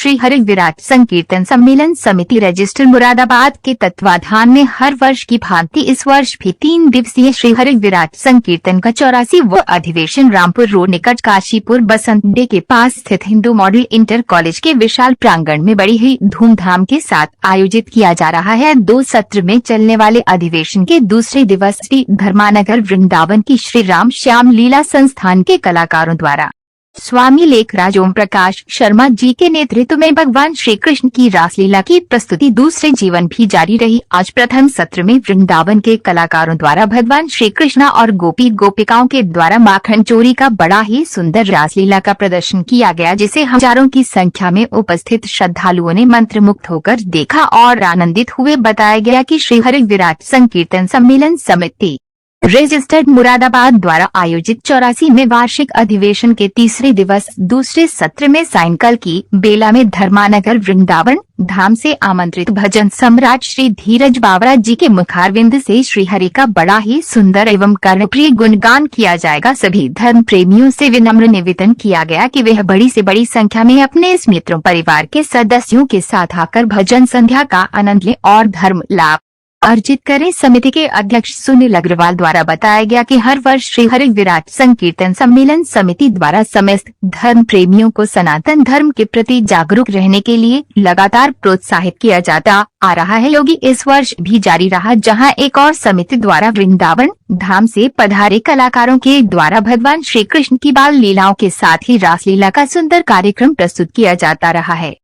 श्री हरि विराट संकीर्तन सम्मेलन समिति रजिस्टर मुरादाबाद के तत्वाधान में हर वर्ष की भांति इस वर्ष भी 3 दिवसीय श्री हरि विराट संकीर्तन का 84वां अधिवेशन रामपुर रोड निकट काशीपुर बसंत डे के पास स्थित हिंदू मॉडल इंटर कॉलेज के विशाल प्रांगण में बड़ी ही धूमधाम के साथ आयोजित किया जा रहा है। 2 सत्र में चलने वाले अधिवेशन के दूसरे दिवस श्री धर्मानगर वृंदावन की श्री राम श्याम लीला संस्थान के कलाकारों द्वारा स्वामी लेखराज ओम प्रकाश शर्मा जी के नेतृत्व में भगवान श्री कृष्ण की रासलीला की प्रस्तुति दूसरे जीवन भी जारी रही। आज प्रथम सत्र में वृंदावन के कलाकारों द्वारा भगवान श्री कृष्ण और गोपी गोपिकाओं के द्वारा माखन चोरी का बड़ा ही सुंदर रासलीला का प्रदर्शन किया गया, जिसे हजारों की संख्या में उपस्थित श्रद्धालुओं ने मंत्रमुग्ध होकर देखा और आनंदित हुए। बताया गया कि श्री हरि विराट संकीर्तन सम्मेलन समिति रजिस्टर्ड मुरादाबाद द्वारा आयोजित 84वें वार्षिक अधिवेशन के तीसरे दिवस दूसरे सत्र में सायंकाल की बेला में धर्मानगर वृंदावन धाम से आमंत्रित भजन सम्राट श्री धीरज बावरा जी के मुखारविंद से श्री हरि का बड़ा ही सुंदर एवं कर्णप्रिय गुणगान किया जाएगा। सभी धर्म प्रेमियों से विनम्र निवेदन किया गया कि वे बड़ी से बड़ी संख्या में अपने मित्रों परिवार के सदस्यों के साथ आकर भजन संध्या का आनंद लें और धर्म लाभ अर्जित करें। समिति के अध्यक्ष सुनील अग्रवाल द्वारा बताया गया कि हर वर्ष श्री हरि विराट संकीर्तन सम्मेलन समिति द्वारा समस्त धर्म प्रेमियों को सनातन धर्म के प्रति जागरूक रहने के लिए लगातार प्रोत्साहित किया जाता आ रहा है। योगी इस वर्ष भी जारी रहा, जहां एक और समिति द्वारा वृंदावन धाम से पधारे कलाकारों के द्वारा भगवान श्री कृष्ण की बाल लीलाओं के साथ ही रासलीला का सुंदर कार्यक्रम प्रस्तुत किया जाता रहा है।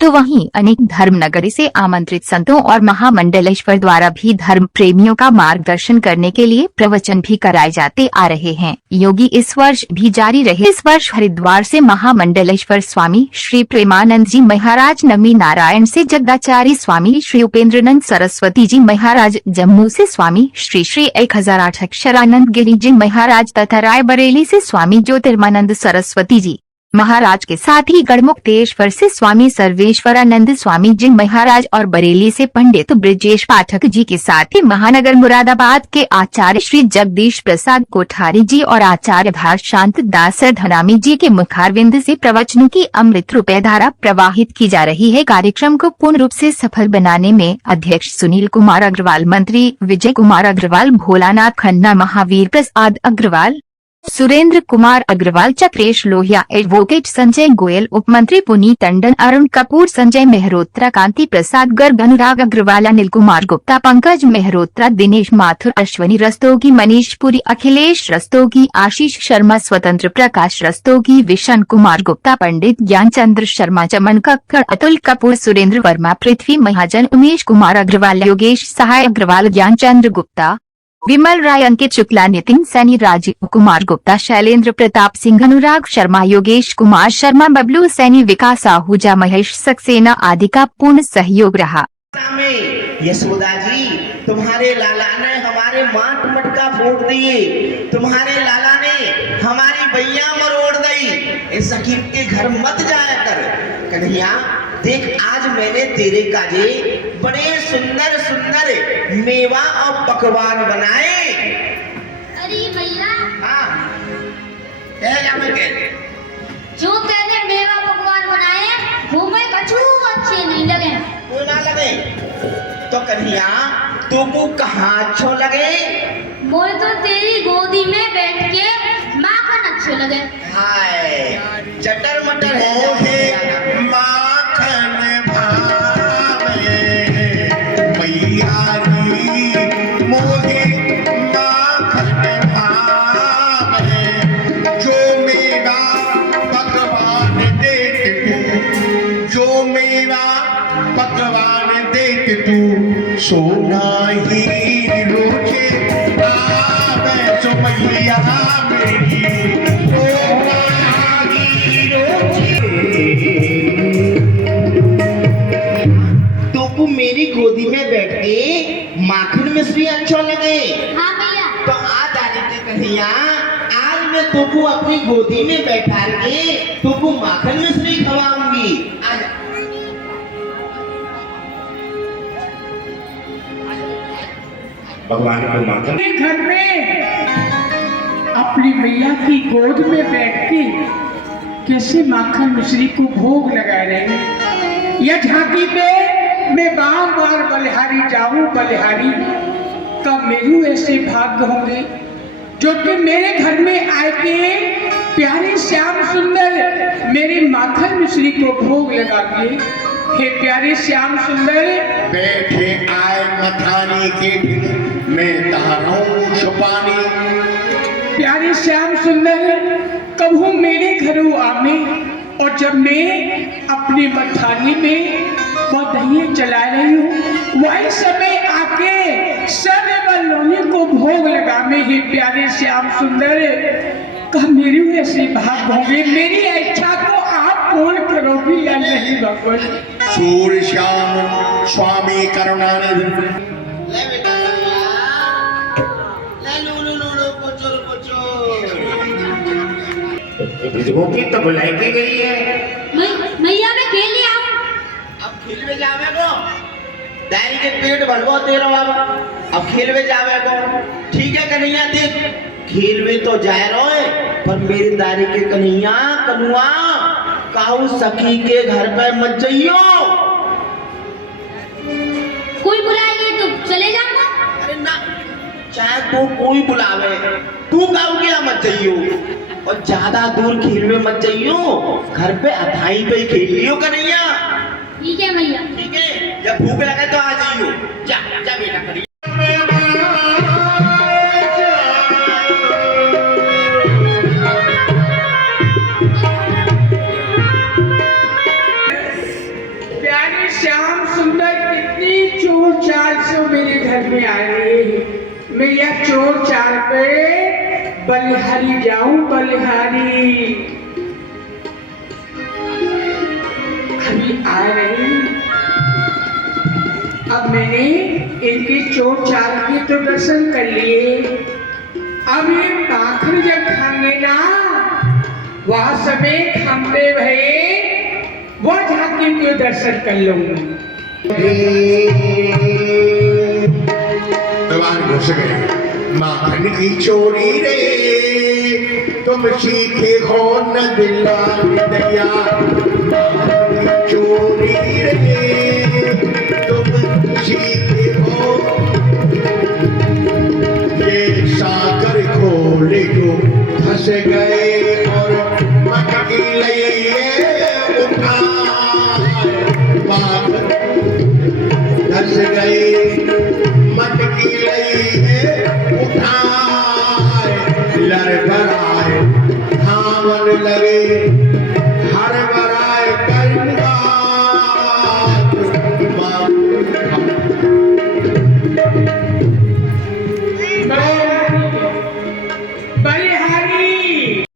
तो वहीं अनेक धर्म नगरी से आमंत्रित संतों और महामंडलेश्वर द्वारा भी धर्म प्रेमियों का मार्गदर्शन करने के लिए प्रवचन भी कराए जाते आ रहे हैं। योगी इस वर्ष भी जारी रहे। इस वर्ष हरिद्वार से महामंडलेश्वर स्वामी श्री प्रेमानंद जी महाराज, नमी नारायण से जगदाचार्य स्वामी श्री उपेंद्रनंद सरस्वती जी महाराज, जम्मू से स्वामी श्री श्री 1008 अक्षरानंद गिरी जी महाराज तथा रायबरेली से स्वामी ज्योतिर्मानंद सरस्वती जी महाराज के साथ ही गढ़मुक्तेश्वर से स्वामी सर्वेश्वरानंद स्वामी जी महाराज और बरेली से पंडित ब्रजेश पाठक जी के साथ ही महानगर मुरादाबाद के आचार्य श्री जगदीश प्रसाद कोठारी जी और आचार्य भाष शांत दास धनामी जी के मुखारविंद से प्रवचनों की अमृत रूपे धारा प्रवाहित की जा रही है। कार्यक्रम को पूर्ण रूप से सफल बनाने में अध्यक्ष सुनील कुमार अग्रवाल, मंत्री विजय कुमार अग्रवाल, भोलानाथ खन्ना, महावीर प्रसाद अग्रवाल, सुरेंद्र कुमार अग्रवाल, चक्रेश लोहिया, एडवोकेट संजय गोयल, उपमंत्री पुनीत टंडन, अरुण कपूर, संजय मेहरोत्रा, कांति प्रसाद गर्ग, अनुराग अग्रवाल, अनिल कुमार गुप्ता, पंकज मेहरोत्रा, दिनेश माथुर, अश्वनी रस्तोगी, मनीष पुरी, अखिलेश रस्तोगी, आशीष शर्मा, स्वतंत्र प्रकाश रस्तोगी, विशन कुमार गुप्ता, पंडित ज्ञानचंद्र शर्मा, चमन कक्कड़, अतुल कपूर, सुरेंद्र वर्मा, पृथ्वी महाजन, उमेश कुमार अग्रवाल, योगेश सहाय अग्रवाल, ज्ञानचंद्र गुप्ता, विमल राय, अंकित शुक्ला, नितिन सैनी, राजीव कुमार गुप्ता, शैलेंद्र प्रताप सिंह, अनुराग शर्मा, योगेश कुमार शर्मा, बबलू सैनी, विकास आहूजा, महेश सक्सेना आदि का पूर्ण सहयोग रहा। यशोदा जी, तुम्हारे लाला ने हमारे माट मटका फोड़ दिए, तुम्हारे लाला ने हमारी बैया मरोड़ दी, इस सकीम के घर मत जाया कर। कन्हैया देख, आज मैंने तेरे काजे बड़े सुंदर सुंदर मेवा और पकवान बनाए। अरे भैया, हाँ जो तेरे मेवा पकवान बनाए वो मैं कछु अच्छे नहीं लगे। वो ना लगे तो कन्हैया तुमको कहाँ अच्छो लगे? मोर तो तेरी गोदी में बैठ के माखन अच्छे लगे। हाय चटर मटर है, माखन भावे मैया री मोहे, माखन भावे जो मेरा पकवान देख तू, जो मेरा पकवान देख तू, सोना ही रोजे आवे सो मैया मेरी, सोना ही रोजे। तो मेरी गोदी में बैठ के माखन मिश्री अच्छा लगे? हाँ भैया। तो आज आ जाते कन्हैया, आज मैं तुमको अपनी गोदी में बैठा के तुमको माखन मिश्री खवाऊंगी। भगवान को माखन घर में अपनी मैया की गोद में बैठ के कैसे माखन मिश्री को भोग लगा रहे हैं। यह झांकी पे मैं बार बार बलिहारी जाऊं बलिहारी, कब मेरू ऐसे भाग्य होंगे जो कि मेरे घर में आए के प्यारे श्याम सुंदर मेरे माखन मिश्री को भोग लगा के। हे प्यारे श्याम सुंदर, बैठे आए मथानी के मैं तारों छुपानी। प्यारे श्याम सुंदर, कबू मेरे घरों आमे और जब मैं अपनी मथानी में वह दही चला रही हूँ, वही समय आके सभी बल्लों को भोग लगा में। ही प्यारे श्याम सुंदर, कब मेरी ऐसी भाग होंगे, मेरी इच्छा को आप पूर्ण करोगे या नहीं भगवान? सूर्य श्याम स्वामी करुणानिधि। ले बेटा ले लूलू पोचो पोचो। इसको की तो बुलाई की गई है। मैया मैं खेल लिया हूँ। अब खेल में जावे को दाई के पेट भरवा दे रहा बाबा, अब खेल में जावे को। ठीक है कन्हैया, देख खेल में तो जाए रहे, पर मेरी दारी के कन्हैया कनुआ काऊ सखी के घर पे मत जाइयो। कोई बुलाएंगे तो चले जाऊंगा। अरे ना, चाहे तू कोई बुलावे, तू काऊ के यहाँ मत जाइयो, और ज्यादा दूर खेल में मत जाइयो। घर पे अथाई पे ही खेल लियो कन्हैया। ठीक है मैया। ठीक है, जब भूख लगे तो आ जाइयो। जा जा बेटा कन्हैया। प्यारे श्याम सुंदर, कितनी चोर चाल से मेरे घर में आए। मैं यह चोर चाल पे बलिहारी जाऊं बलिहारी, अभी आ रही। अब मैंने इनकी चोर चाल के तो दर्शन कर लिए, अब ये माखन जब खाएंगे ना, वह समय खाते भये वह झांकी के दर्शन कर लूंगा। दीवान घुस गए। माखन की चोरी रे तुम सीखे हो न दिला दया। माखन की चोरी रे तुम सीखे हो, ये सागर खोले को फंस गए और मटकी लिए उठा। माखन फंस गए मटकी लिए उठाए। लड़बड़ाए धावन लगे हर बराए करना। बलिहारी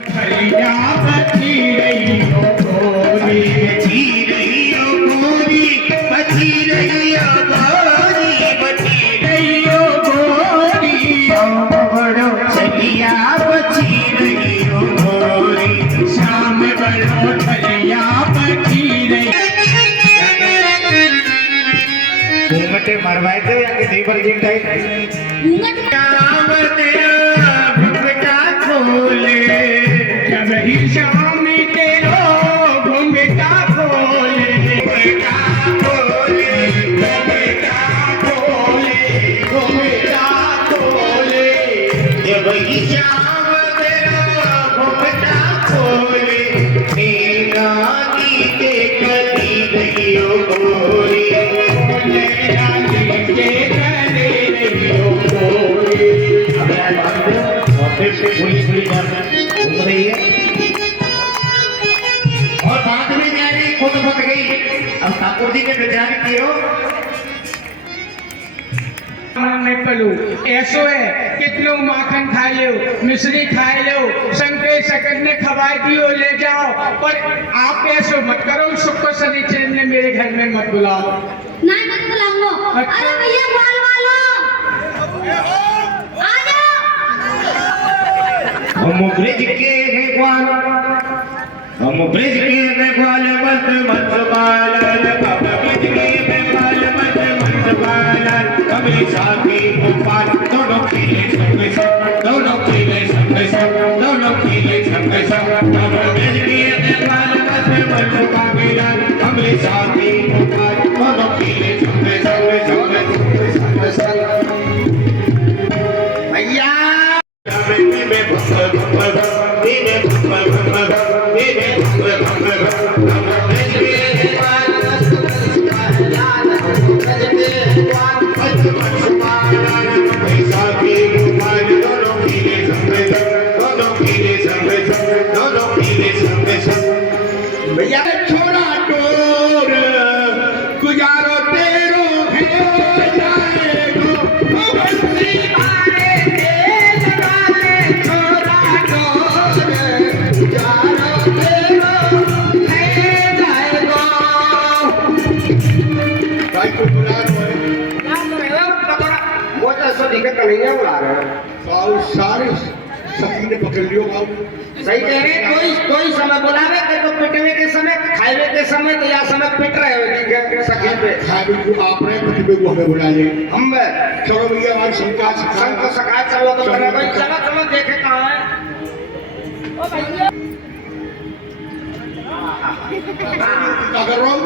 भैया बची रही हो गोरी, बची रही हो गोरी, बची रही हो गोरी, बची रही हो गोरी, बड़ो छलिया बची रही हो गोरी, शाम बड़ो छलिया बची रही। घूमटे मरवाए थे या कि देवर जी टाइप शाम तेरा घुंघटा खोले, जब ही शाम तेरा घुंघटा खोले, घुंघटा खोले, घुंघटा खोले, घुंघटा खोले, जब ही शाम तेरा घुंघटा खोले, नीना नीचे कली गई हो गोरी, नीना नीचे कली गई हो गोरी। अब यार फिर से खुली घूम रही है और बाद में जा रही खुद फट गई। अब ठाकुर जी ने बेचारी की हो नहीं पलू ऐसो है, कितनो माखन खाए लो, मिश्री खाए लो, संके सकट ने खवाई दियो ले जाओ, पर आप ऐसो मत करो। शुक्र शनिचर ने मेरे घर में मत बुलाओ। ना मत बुलाऊंगा। अरे भैया बाल वालो आ जाओ। हम ब्रिज के भगवान, हम ब्रिज के भगवान, मत मत बालन, हम ब्रिज के भगवान, मत मत बालन, कभी साथी ऊपर दोनों खेले संग संग, दोनों खेले संग संग, दोनों खेले संग संग, हम ब्रिज के भगवान, मत मत बालन, कभी साथी भाई को बुला रहे हो वो तो ऐसा दिक्कत नहीं है बुला रहे हो गाँव सारे सखी ने पकड़ लियो गाँव सही कह रहे हैं, कोई समय बुलावे के तो पिटने के समय खाए के समय तो या समय पिट रहे हो ठीक है सखी पे खाए को आपने प्रतिभे को हमें बुला ले हम चलो भैया हमारी शंका संग को सका चलो तो करे भाई चलो चलो देखे कहाँ है ओ भैया क्या कर रहा हूँ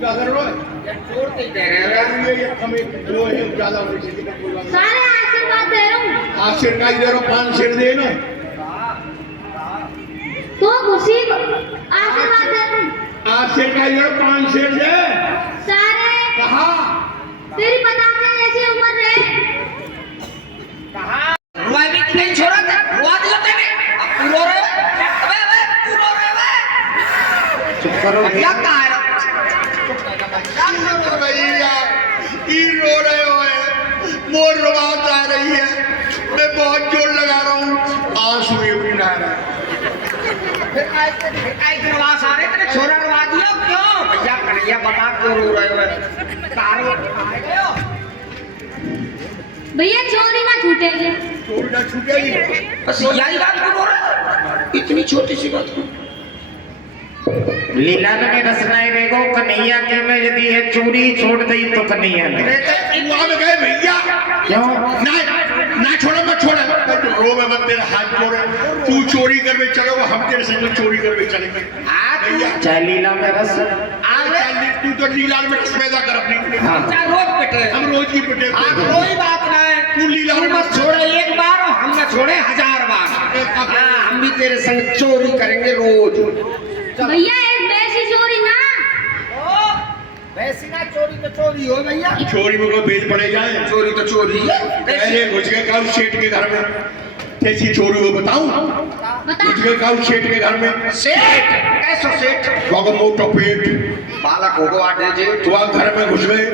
क्या कर रहा है छोड़ते ही दे रहे हो ये हमें जो है ज्यादा होने से कोई बात सारे आशीर्वाद दे रहा हूँ नहीं। आज सिर का इधर 5 सिर दे ना तो खुशी आशीर्वाद दे रहा हूँ आज सिर का इधर 5 सिर दे सारे कहा तेरी बताते जैसी उम्र रहे रुआ भी नहीं छोड़ा था रुआ दिया तेरे अब पूरो रे अबे पूरो रे चुप करो क्या कहा है भैया ये रो रहे हो मोर रुबात आ रही है मैं बहुत जोर लगा रहा हूँ आंसू ये भी ना आ रहा है फिर काय करवा सारे तेरे छोरा रुआ दिया क्यों भैया कन्हैया बता क्यों रो रहे हो कार आए गए हो भैया चोरी ना छूटेगी चोर ना छूटेगी बस यही बात क्यों बोल रहे हो इतनी छोटी सी बात को लीला ने रसनाई रेगो कन्हैया के में यदि है चोरी छोड़ दी तो कन्हैया ने वहां में गए भैया क्यों ना ना छोड़ा मत छोड़ा रो में मत तेरा हाथ जोड़े तू चोरी करवे चलो हम तेरे संग चोरी करवे चलेंगे भैया चाहे लीला में रस तू तो लीला में रस पैदा कर अपनी हाँ। रोज पिटे हम रोज की पिटे कोई बात ना है तू लीला तू में मत छोड़े एक बार और हम न छोड़े 1000 बार हाँ, हम भी तेरे संग चोरी करेंगे रोज भैया एक वैसी चोरी ना वैसी ना चोरी तो चोरी हो भैया चोरी में कोई भेज पड़े जाए चोरी तो चोरी है पहले घुस गए काउ सेठ के घर में कैसी चोरी हो बताऊं बता घुस गए काउ सेठ के घर में सेठ कैसो सेठ बाबा मोटा पेट बालक होगो आटे जे तो आप घर में घुस गए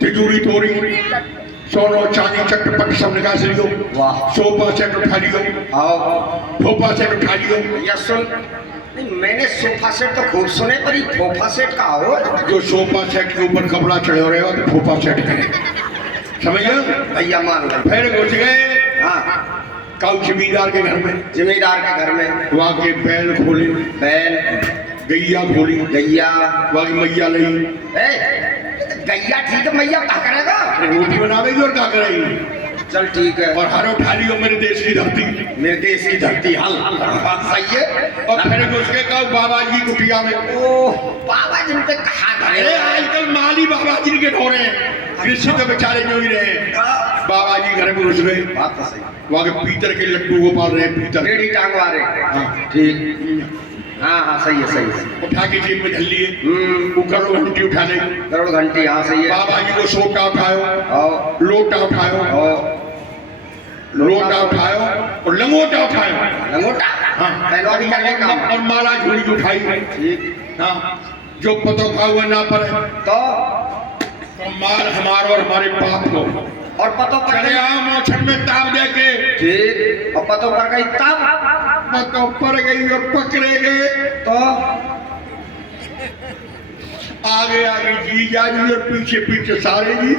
तिजोरी तोड़ी सोनो चांदी चटपट सब निकाल लियो वाह सोफा सेट उठा लियो आओ सोफा सेट उठा लियो भैया सुन नहीं, मैंने सोफा सेट तो खूब सुने पर ये सोफा सेट का हो जो सोफा सेट के ऊपर कपड़ा चढ़े हो रहेगा तो सोफा सेट करें समझ गए भैया मान लो फिर घुस गए हाँ काउ जमींदार के घर में जमींदार के घर में वहाँ के बैल खोले बैल गैया खोली गैया वहाँ की मैया लई ए, गैया ठीक है मैया क्या करेगा रोटी बनावेगी और क्या करेगी चल ठीक है और हर उठा लियो मेरे देश की धरती मेरे देश की धरती हल बात सही है और फिर घुस के कहा बाबा जी की कुटिया में ओ बाबा जिन पे कहा अरे धरे आजकल माली बाबा जी के ढोरे हैं कृषि तो बेचारे जो ही रहे बाबा जी घर में घुस गए बात तो सही वहाँ के पीतर के लड्डू गोपाल रहे पीतर रेडी टांगवा रहे हाँ। ठीक हाँ हाँ सही है सही है उठा के जेब में धर लिए वो करोड़ घंटी उठा ले करोड़ घंटी हाँ सही है बाबा जी को सोटा उठायो आओ लोटा उठायो आओ लोटा उठायो और लंगोटा उठायो लंगोटा हाँ पहलवानी करने का और माला झोली उठाई ठीक हाँ जो पतो का हुआ ना पड़े तो तो मार हमारा और हमारे बाप को और पतो पर चले गई आओ मोछन में ताप दे के ठीक और पतो पर गई तब पतो पर गई और पकड़े गए तो आगे आगे जी जाजी और पीछे पीछे सारे जी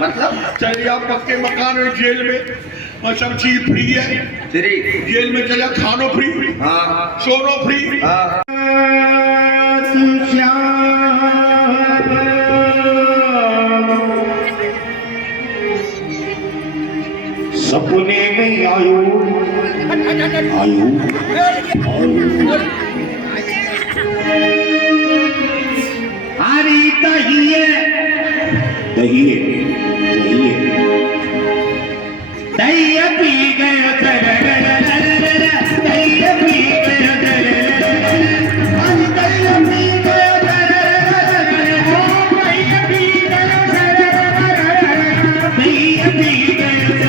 मतलब चले आओ पक्के मकान और जेल में और सब चीज फ्री है फ्री जेल में चले खानो फ्री हाँ सोनो फ्री हाँ सपने में आयो आयो हरी दहिए दहिए दहिए दहिए पी गयो दहिए पी गयो दहिए पी गयो दहिए पी गयो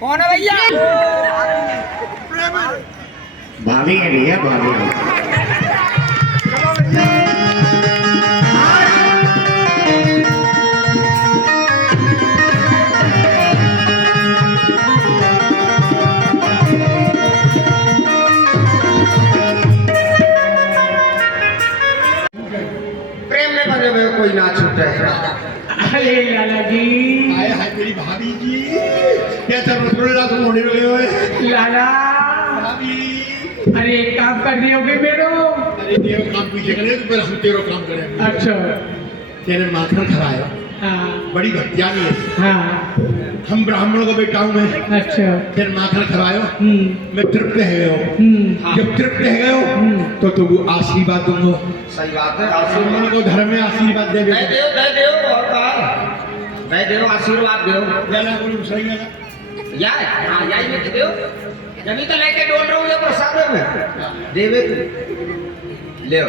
कौन है भैया? भाभी है भैया, भाभी है। प्रेम में बने हुए कोई ना छूटे। अरे लाला जी, आए हाय मेरी भाभी जी, कैसे रसगुल्ला तुम होने लगे हो? लाला, भाभी, अरे एक काम कर रहे होगे मेरो? अरे तेरा काम पीछे करे तो फिर हम तेरा काम करें। अच्छा, तेरे माखन खराया, हाँ बड़ी भक्तियां नहीं है। हाँ, हम ब्राह्मणों का बेटा हूँ मैं। अच्छा, तेरे माखन खरायो, मैं तृप्त है गयो। जब तृप्त है गयो तो तुम आशीर्वाद दूंगा। सही बात है। आशीर्वाद को धर्म में आशीर्वाद दे दे दो और बार दे दो, आशीर्वाद दो। देना बोलो सही है यार हाँ यही में दो, जमी तो लेके डोल रहा हूँ ये प्रसाद में देवे तू ले।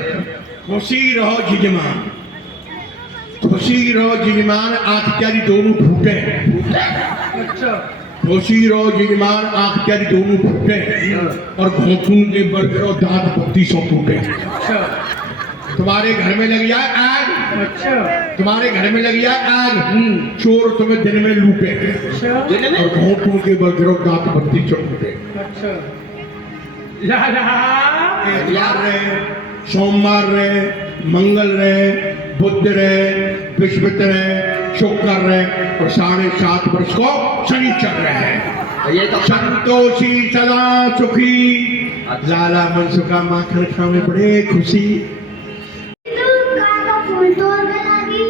खुशी रहो जिजमान, खुशी रहो जिजमान, आंख त्यारी दोनों फूटे। अच्छा, खुशी रहो जिजमान, आंख त्यारी दोनों फूटे और घोंटू के बर्गर और दांत पत्ती सौ टूटे। अच्छा, तुम्हारे घर में लग जाए आग, अच्छा, तुम्हारे घर में लग जाए आग, चोर तुम्हें दिन में लूटे अच्छा, और घोंटू के बर्गर और दांत पत्ती सौ टूटे। अच्छा, लाला, इतवार रहे, सोमवार रहे, मंगल रहे, बुध रहे, बृहस्पति रहे, शुक्र रहे और 7.5 वर्ष को शनि चल रहे हैं। ये तो संतोषी सदा सुखी, लाला मनसुखा माखन खाने बड़े खुशी। काका फूल तोड़ के लागी।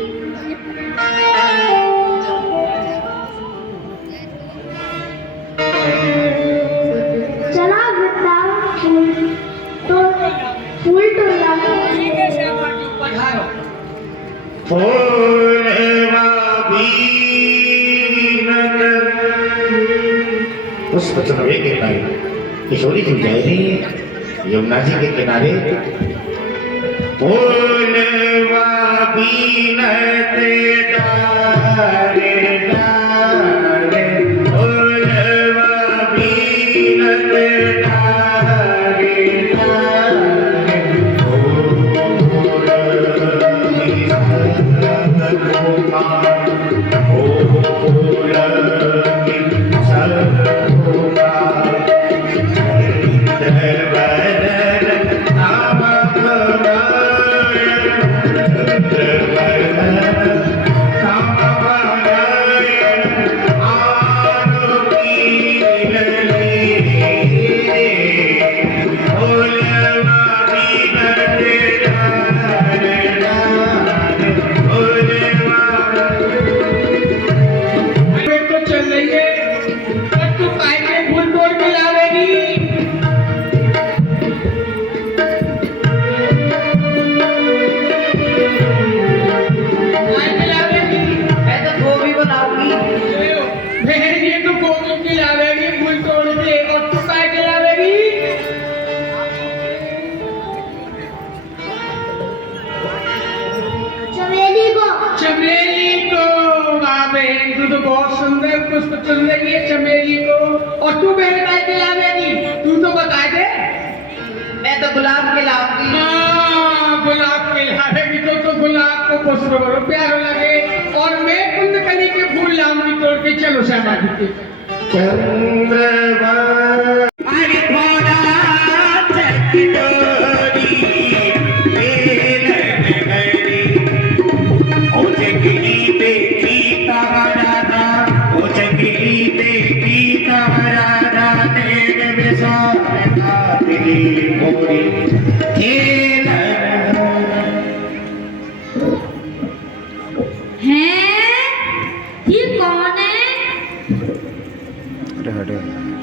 चला बताओ फूल तोड़ लागी। पुष्प चढ़े के किनारे किशोरी जी जा रही है यमुना जी के किनारे। फूलवा बीनते डारे डारे, फूलवा बीनते डारे डारे, पुष्प चल रही है चमेली को। और तू बहन काय के लावेगी? तू तो बता दे। मैं तो गुलाब के लाऊंगी। हाँ, गुलाब के लावेगी तो गुलाब को पुष्प बड़ो प्यारो लगे। और मैं कुंदकली के फूल लाऊंगी तोड़ के। चलो श्यामा जी के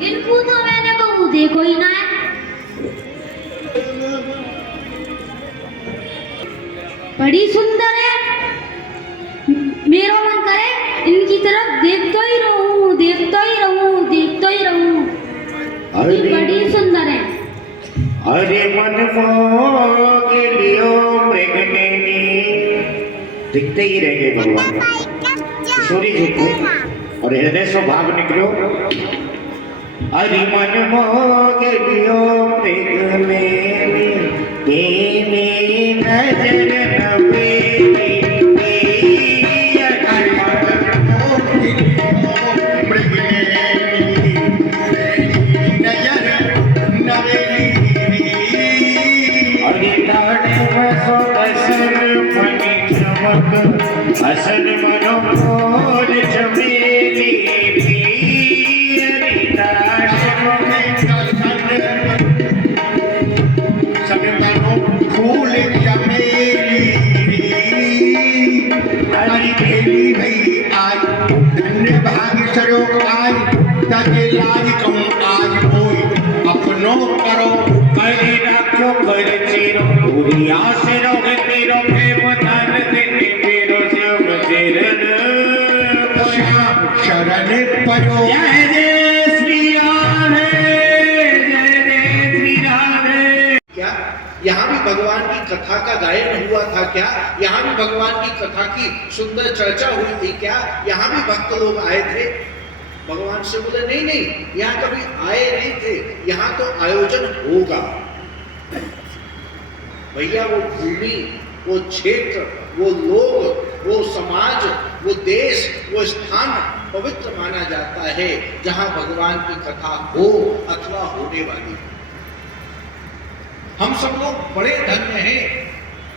इनको तो मैंने कहूँ देखो ही ना है। बड़ी सुंदर है, मेरा मन करे इनकी तरफ देखता ही रहूं, देखता ही रहूं, देखता ही रहूं। ये बड़ी सुंदर है। अरे मन मोह लियो मृगनेनी, दिखते ही रह गए भगवान किशोरी जी को और हृदय स्वभाव निकलो। हरि मन मोह लियो मृग मेरी तेरी नजर न मेरी हरि मन मोह लियो मृग मेरी नजर न मेरी हरि लाड बसो असल मणि चमक असल मनोहर चमेली हरि दास फूल चमेली हरि देवी भई आज धन्य भाग्य सरोग आज तके लाज कम आज होई अपनो करो हरि राखो कर चिरो पूरी आस रोग तेरो प्रेम दान देने मेरो शिव चरण श्याम शरण परो जय जय श्री राधे जय जय श्री राधे। क्या यहाँ भी भगवान की कथा का गायन हुआ था क्या? यहाँ भी भगवान की कथा की सुंदर चर्चा हुई थी क्या? यहाँ भी भक्त लोग आए थे? भगवान से बोले नहीं नहीं, यहाँ कभी आए नहीं थे, यहाँ तो आयोजन होगा। भैया वो भूमि, वो क्षेत्र, वो लोग, वो समाज, वो देश, वो स्थान पवित्र माना जाता है जहाँ भगवान की कथा हो अथवा होने वाली। हम सब लोग बड़े धन्य हैं।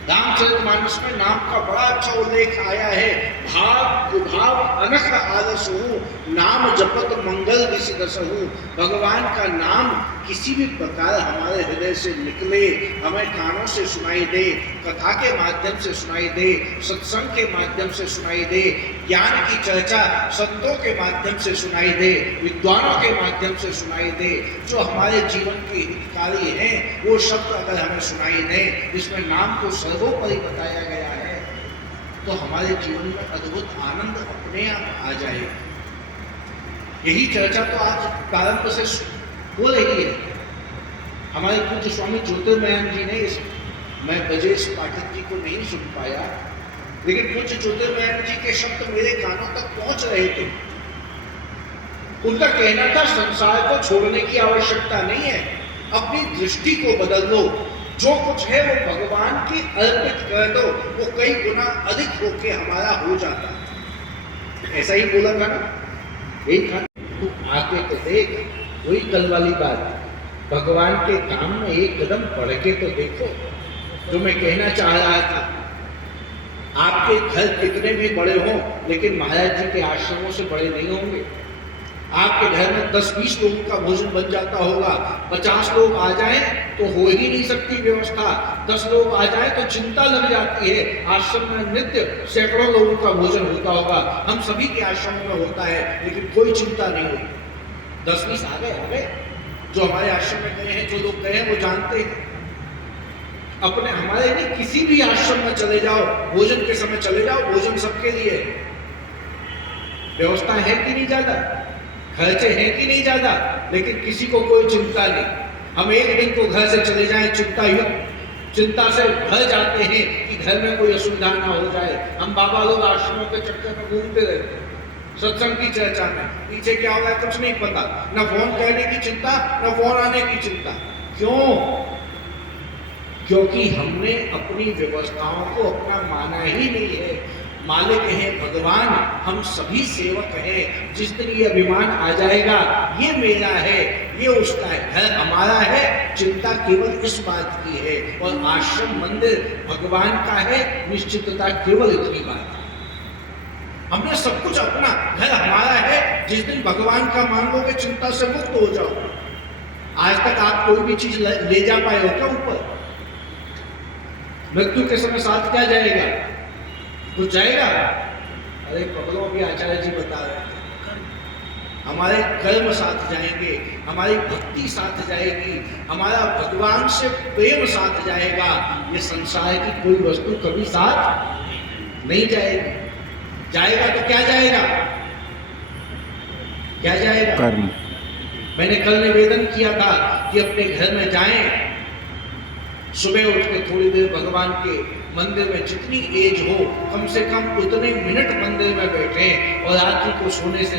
रामचरितमानस में नाम का बड़ा अच्छा उल्लेख आया है। भाव कुभाव अनख आलसहु नाम जपत मंगल विसिदसहु। भगवान का नाम किसी भी प्रकार हमारे हृदय से निकले, हमें कानों से सुनाई दे, कथा के माध्यम से सुनाई दे, सत्संग के माध्यम से सुनाई दे, ज्ञान की चर्चा संतों के माध्यम से सुनाई दे, विद्वानों के माध्यम से सुनाई दे, जो हमारे जीवन के हितकारी हैं वो शब्द अगर हमें सुनाई दे, जिसमें नाम को सर्वोपरि बताया गया है, तो हमारे जीवन में अद्भुत आनंद अपने आप आ जाए। यही चर्चा तो आज प्रारंभ से हो रही है। हमारे पूज्य स्वामी ज्योतिर्मयान जी ने मैं ब्रजेश पाठक जी को नहीं सुन पाया, लेकिन पूज्य ज्योतिर्मयान जी के शब्द मेरे कानों तक पहुंच रहे थे। उनका कहना था संसार को छोड़ने की आवश्यकता नहीं है, अपनी दृष्टि को बदल दो, जो कुछ है वो भगवान की अर्पित कर दो, वो कई गुना अधिक होके हमारा हो जाता है। ऐसा ही बोला था ना, यही था। तू आके तो देख, वही कल वाली बात, भगवान के काम में एक कदम बढ़ के तो देखो। जो मैं कहना चाह रहा था, आपके घर कितने भी बड़े हों, लेकिन महाराज जी के आश्रमों से बड़े नहीं होंगे। आपके घर में 10-20 लोगों का भोजन बन जाता होगा, 50 लोग आ जाएं तो हो ही नहीं सकती व्यवस्था, 10 लोग आ जाएं तो चिंता लग जाती है। आश्रम में नित्य सैकड़ों लोगों का भोजन होता होगा, हम सभी के आश्रम में होता है, लेकिन कोई चिंता नहीं होती। 10-20 आ गए, जो हमारे आश्रम में गए हैं, जो लोग गए हैं वो जानते हैं। अपने हमारे नहीं, किसी भी आश्रम में चले जाओ, भोजन के समय चले जाओ, भोजन सबके लिए। व्यवस्था है कि नहीं ज्यादा, खर्चे हैं कि नहीं ज्यादा, लेकिन किसी को कोई चिंता नहीं। हम एक दिन को घर से चले जाएं चिंता से भर जाते हैं कि घर में कोई असुविधा ना हो जाए। हम बाबा लोग आश्रमों के चक्कर में घूमते रहते हैं, सत्संग की चर्चा में, पीछे क्या होगा कुछ नहीं पता, न फोन करने की चिंता, न फोन आने की चिंता। क्यों? क्योंकि हमने अपनी व्यवस्थाओं को अपना माना ही नहीं है। मालिक है भगवान, हम सभी सेवक हैं। जिस दिन ये अभिमान आ जाएगा, ये मेरा है, ये उसका है, घर हमारा है, चिंता केवल इस बात की है। और आश्रम मंदिर भगवान का है, निश्चितता केवल इतनी बात है। हमने सब कुछ अपना, घर हमारा है। जिस दिन भगवान का मान लोगे, चिंता से मुक्त हो जाओ। आज तक आप कोई भी चीज ले जा पाए हो क्या ऊपर? मृत्यु के समय साथ क्या जाएगा? कुछ जाएगा? अरे पगलों भी आचार्य जी बता रहे थे, हमारे कर्म साथ जाएंगे, हमारी भक्ति साथ जाएगी, हमारा भगवान से प्रेम साथ जाएगा। ये संसार की कोई वस्तु कभी साथ नहीं जाएगी। जाएगा तो क्या जाएगा? क्या जाएगा? कर्म। मैंने कल निवेदन किया था कि अपने घर में जाएं, सुबह उठ के थोड़ी देर भगवान के मंदिर में, जितनी एज हो कम से कम उतने मिनट मंदिर में बैठें, और रात्रि को सोने से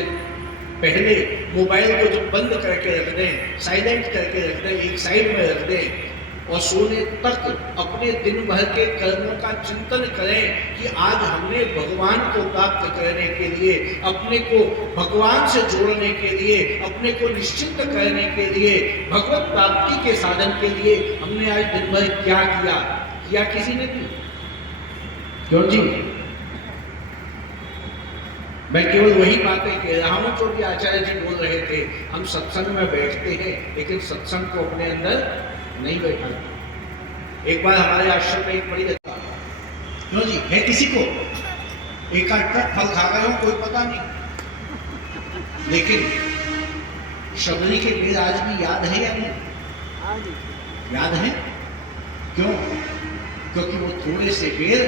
पहले मोबाइल को जब बंद करके रख दें, साइलेंट करके रख दें, एक साइड में रख दें और सोने तक अपने दिन भर के कर्मों का चिंतन करें कि आज हमने भगवान को प्राप्त करने के लिए, अपने को भगवान से जोड़ने के लिए, अपने को निश्चिंत करने के लिए, भगवत प्राप्ति के साधन के लिए हमने आज दिन भर क्या किया? किया किसी ने भी? क्यों जी? मैं केवल वही बातें कह रहा हूं जो भी आचार्य जी बोल रहे थे। हम सत्संग में बैठते हैं लेकिन सत्संग को अपने अंदर नहीं बैठा। एक बार हमारे आश्रम में एक बड़ी लड़का, क्यों जी, है किसी को एक आध ट्रक फल खा गए हो कोई पता नहीं, लेकिन शबरी के बेर आज भी याद है या नहीं? याद है। क्यों? क्योंकि वो थोड़े से बेर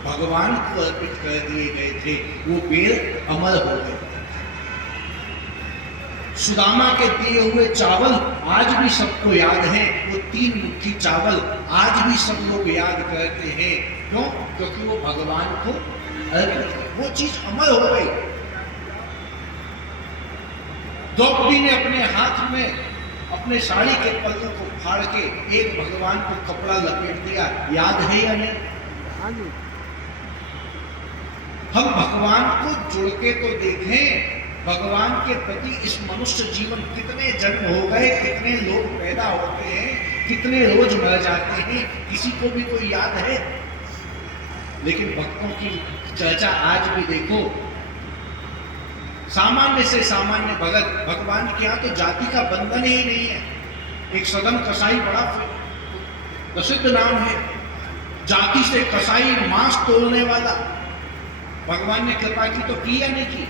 भगवान को अर्पित कर दिए गए थे, वो बेर अमर हो गए। सुदामा के दिए हुए चावल आज भी सबको याद है, वो 3 मुट्ठी चावल आज भी सब लोग याद करते हैं। क्यों? क्योंकि वो भगवान को अर्पित, वो चीज अमर हो गई। द्रौपदी ने अपने हाथ में अपने साड़ी के पल्लू को फाड़ के एक भगवान को कपड़ा लपेट दिया, याद है या नहीं? हम भगवान को जुड़ के तो देखें, भगवान के प्रति इस मनुष्य जीवन कितने जन्म हो गए, कितने लोग पैदा होते हैं, कितने रोज मर जाते हैं, किसी को भी कोई याद है? लेकिन भक्तों की चर्चा आज भी देखो, सामान्य से सामान्य भगत, भगवान के यहाँ तो जाति का बंधन ही नहीं है। एक सदम कसाई बड़ा प्रसिद्ध नाम है, जाति से कसाई, मांस तोड़ने वाला। भगवान ने कृपा की तो की या नहीं की?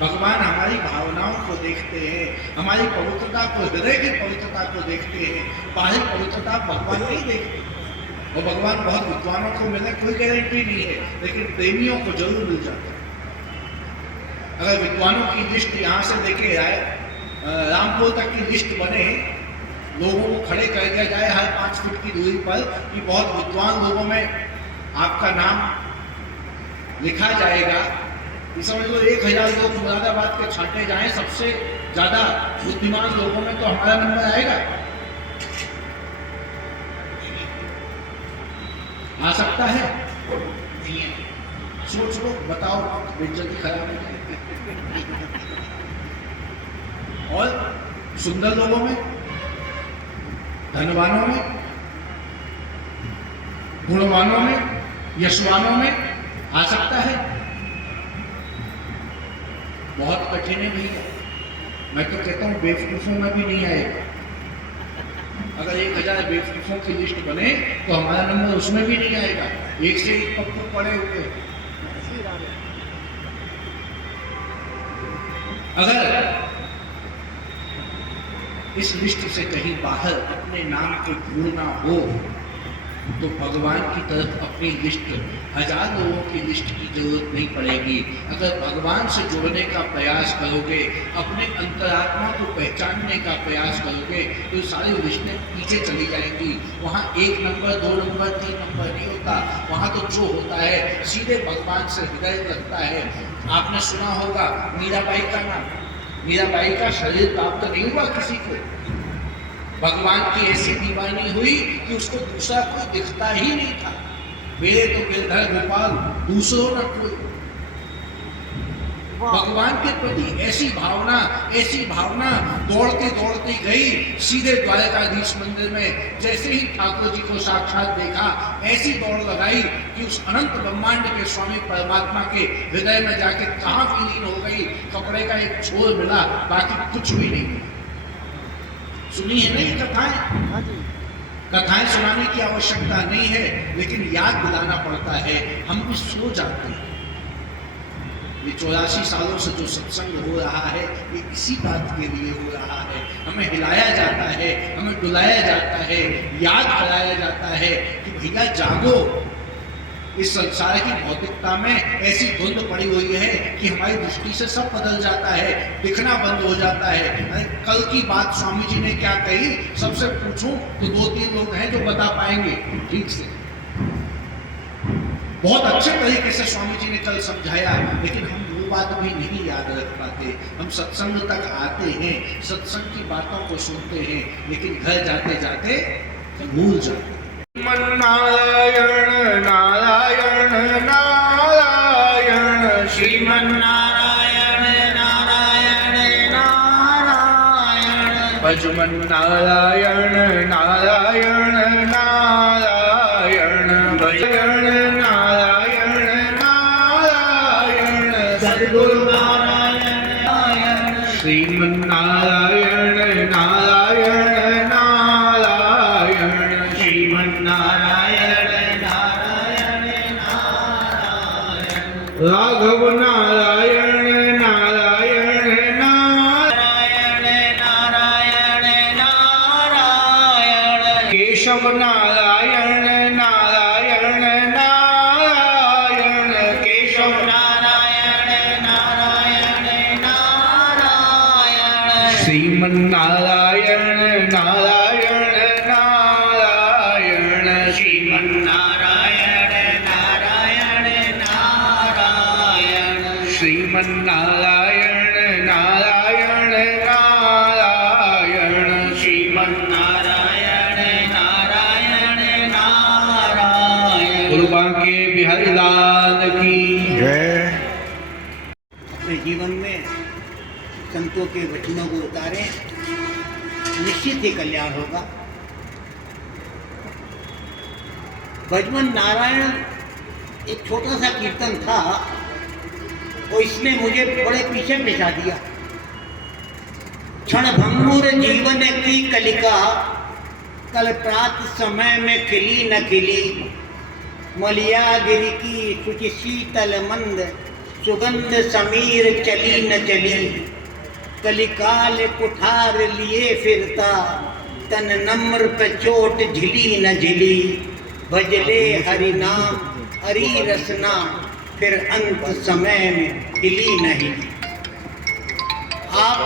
भगवान हमारी भावनाओं को देखते हैं, हमारी पवित्रता को, हृदय की पवित्रता को देखते हैं, बाहरी पवित्रता भगवान नहीं देखते। और भगवान बहुत विद्वानों को मिले कोई गारंटी नहीं है, लेकिन प्रेमियों को जरूर मिल जाता है। अगर विद्वानों की लिस्ट यहाँ से लेके आए, रामपुर तक की लिस्ट बने, लोगों को खड़े कर दिया जाए हर 5 फीट की दूरी पर कि बहुत विद्वान लोगों में आपका नाम लिखा जाएगा, ये समझ लो 1000 लोग मुरादाबाद के छांटे जाएं, सबसे ज्यादा बुद्धिमान लोगों में तो हमारा नंबर आएगा। आ सकता है? नहीं है। सोच लो, बताओ, बेइज्जती खराब है। और सुंदर लोगों में, धनवानों में, गुणवानों में, यशवानों में आ सकता है? बहुत कठिन है भैया। मैं तो कहता हूँ बेवकूफों में भी नहीं आएगा। अगर 1000 बेवकूफों की लिस्ट बने तो हमारा नंबर उसमें भी नहीं आएगा। एक से एक पप्पू पड़े हुए। अगर इस लिस्ट से कहीं बाहर अपने नाम को ढूंढना हो तो भगवान की तरफ अपनी लिस्ट, 1000 लोगों की लिस्ट की जरूरत नहीं पड़ेगी। अगर भगवान से जुड़ने का प्रयास करोगे, अपने अंतरात्मा को पहचानने का प्रयास करोगे तो सारी लिस्टें पीछे चली जाएंगी। वहाँ 1 नंबर, 2 नंबर, 3 नंबर नहीं होता। वहाँ तो जो होता है सीधे भगवान से हृदय लगता है। आपने सुना होगा मीराबाई का नाम। मीराबाई का शरीर प्राप्त नहीं हुआ किसी को, भगवान की ऐसी दीवानी हुई कि उसको दूसरा कोई दिखता ही नहीं था। मेरे तो गिरधर गोपाल, दूसरों न कोई। भगवान के प्रति ऐसी भावना दौड़ती दौड़ती गई सीधे द्वारकाधीश मंदिर में। जैसे ही ठाकुर जी को साक्षात देखा, ऐसी दौड़ लगाई कि उस अनंत ब्रह्मांड के स्वामी परमात्मा के हृदय में जाके कहाँ विलीन हो गई। कपड़े का एक छोर मिला, बाकी कुछ भी नहीं। सुनी है नहीं कथाएं? कथाएं सुनाने की आवश्यकता नहीं है, लेकिन याद दिलाना पड़ता है। हम भी सो जाते हैं। ये 84 सालों से जो सत्संग हो रहा है, ये इसी बात के लिए हो रहा है। हमें हिलाया जाता है, हमें डुलाया जाता है, याद कराया जाता है कि भैया जागो। इस संसार की भौतिकता में ऐसी धुंध पड़ी हुई है कि हमारी दृष्टि से सब बदल जाता है, दिखना बंद हो जाता है। कल की बात स्वामी जी ने क्या कही, सबसे पूछूं तो 2-3 लोग हैं जो बता पाएंगे ठीक से। बहुत अच्छे तरीके से स्वामी जी ने कल समझाया, लेकिन हम लोग बात भी नहीं याद रख पाते। हम सत्संग तक आते हैं, सत्संग की बातों को सुनते हैं, लेकिन घर जाते जाते भूल जाते। नारायण नारायण नारायण श्रीमन्नारायण नारायण नारायण भजमन नारायण नारायण नारायण भजन नारायण नारायण सद्गुरु नारायण नारायण श्रीमन नारायण नारायण नारायण श्रीमन्नारायण नारायण नारायण राघव नारायण नारायण नारायण नारायण नारायण केशव नारायण नारायण नारायण केशव नारायण नारायण नारायण श्रीमन नारायण नारायण नारायण श्रीमन्नारायण नारायण नारायण श्रीमन नारायण नारायण नारायण श्रीमन्नारायण नारायण नारायण गुरु बांके बिहारी लाल की अपने जीवन में संतों के वचनों को उतारें, निश्चित ही कल्याण होगा। भजमन नारायण एक छोटा सा कीर्तन था और इसने मुझे बड़े पीछे पिछा दिया। क्षण भंगुर जीवन की कलिका कल प्रात समय में खिली न खिली, मलियागिरी की शुचि शीतल मंद सुगंध समीर चली न चली, कलिकाल कुठार लिए फिरता तन नम्र पे चोट झिली न झिली, भजले हरि नाम हरि रसना फिर अंत समय में हिली नहीं। आप